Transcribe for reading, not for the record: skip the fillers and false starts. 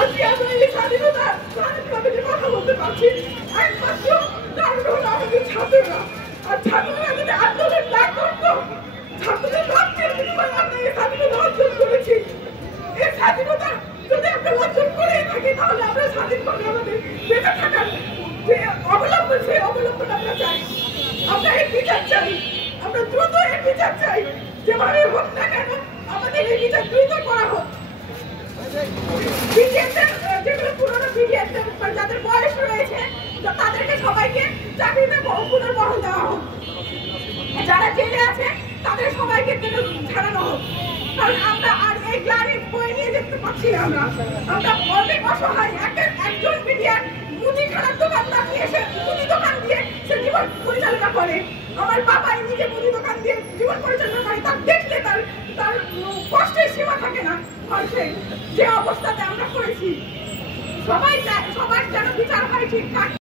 আজকে আমরা এই স্বাধীনতা কথা বলতে পারছি একমাত্র কারণ হলো আমাদের ছাত্ররা। আর ছাত্ররা যদি আন্দোলন না করতো, ছাত্রদের রক্তের বিনিময়ে আমরা এই স্বাধীনতা অর্জন করেছি। এই স্বাধীনতা যদি আমরা অর্জন করে থাকি, তাহলে আমরা স্বাধীনভাবে আমাদের বেঁচে থাকার যে অবলম্বন, সেই অবলম্বন আমরা চাই। আমরা এই বিচার চাই, আমরা দ্রুত এই বিচার চাই। যেভাবে হোক না কেন আমাদের এই বিচার দ্রুত করা হোক। যেগুলো পুরোনো বিডিএসদের যাদের বয়স রয়েছে তাদেরকে সবাইকে চাকরিতে পুনর্বহাল দেওয়া হোক। যারা জেলে আছে তাদের সবাইকে ছাড়ানো হোক। কারণ আমরা আর এই গ্লানি বয়ে নিয়ে যেতে পারছি না। আমরা অনেক অসহায়। একজন মিডিয়ার মুদিখানার দোকানদার নিয়ে এসে মুদি দোকান দিয়ে সে জীবন পরিচালনা করে। আমার বাবাই নিজে মুদি দোকান দিয়ে জীবন পরিচালনা করে। তার দেখলে তার কষ্টের সীমা থাকে না। মানুষের যে অবস্থাতে আমরা করেছি, সবাই যেন বিচার হয় ঠিকঠাক।